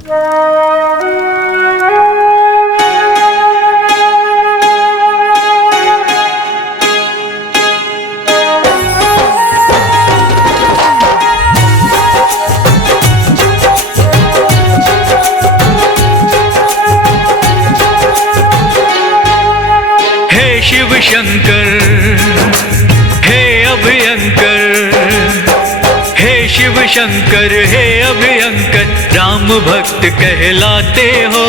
शिव शंकर हे अभयंकर, हे शिव शंकर हे अभयंकर, राम भक्त कहलाते हो।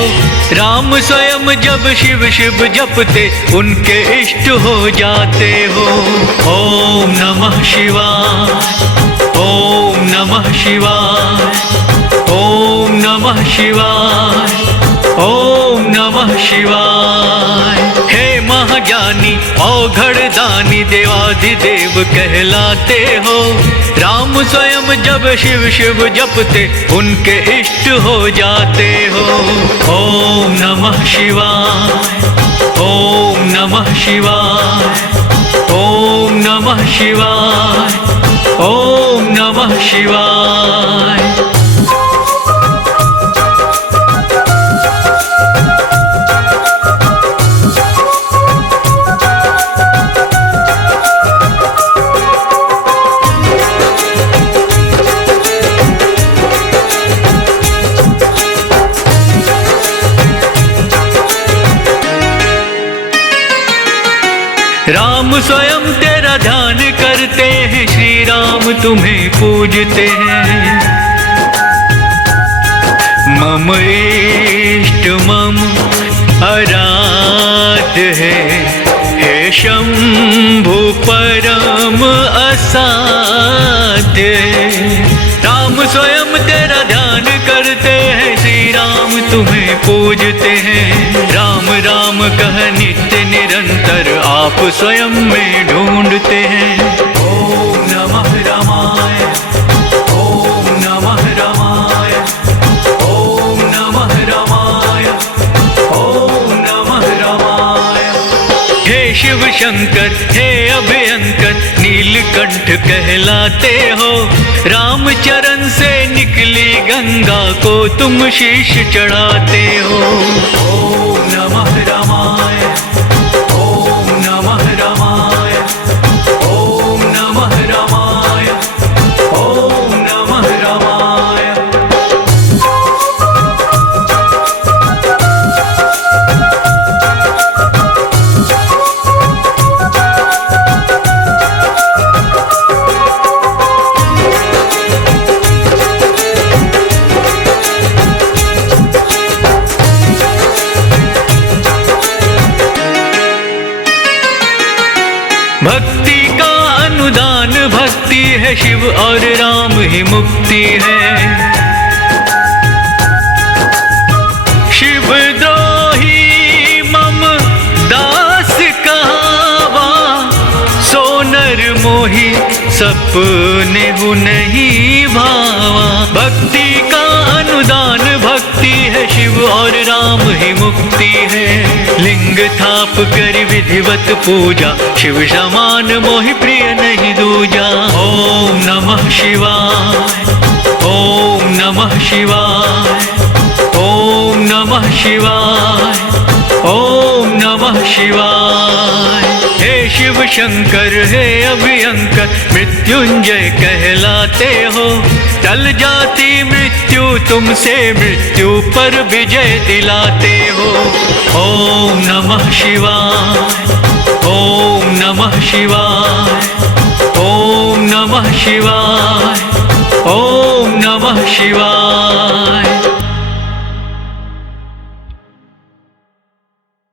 राम स्वयं जब शिव शिव जपते उनके इष्ट हो जाते हो। ओम नमः शिवाय, ओम नमः शिवाय, ओम नमः शिवाय, ओम नमः शिवाय। हे महाज्ञानी औघड़ दानी देवाधिदेव कहलाते हो। राम स्वयं जब शिव शिव जपते उनके इष्ट हो जाते हो। ओम नमः शिवाय, ओम नमः शिवाय, ओम नमः शिवाय, ओम नमः शिवाय। राम स्वयं तेरा ध्यान करते हैं, श्री राम तुम्हें पूजते हैं। मम इष्ट मम आराध्य है, हे शंभु परम असाध्य। राम स्वयं तेरा ध्यान करते हैं, श्री राम तुम्हें पूजते हैं। राम राम कह नित्य निरंतर आप स्वयं में ढूंढते हैं। ओम नमः रामाय, ओम नमः रामाय, ओम नमः रामाय, ओम नमः रामाय। हे शिव शंकर हे अभयंकर, नीलकंठ कहलाते हो। राम चरण से निकली गंगा को तुम शीश चढ़ाते हो। ओम नमः रामाय, ओम नमः रामाय, ओम नमः रामाय, ओम नमः रामाय। भक्ति का अनुदान भक्ति है, शिव और राम ही मुक्ति है। शिव द्रोही मम दास कहावा, सोनर मोही सपने हूँ नहीं भावा। भक्ति का अनुदान भक्ति है, शिव और राम ही मुक्ति है। लिंग थाप कर विधिवत पूजा, शिव समान मोहि प्रिय नहीं दूजा। ओम नमः शिवाय, ओम नमः शिवाय, ओम नमः शिवाय, ओम नमः शिवाय। हे शिव शंकर हे अभयंकर, मृत्युंजय कहलाते हो। टल जाती मृत्यु तुमसे, मृत्यु पर विजय दिलाते हो। ओम नमः शिवाय, ओम नमः शिवाय, ओम नमः शिवाय, ओम नमः शिवाय।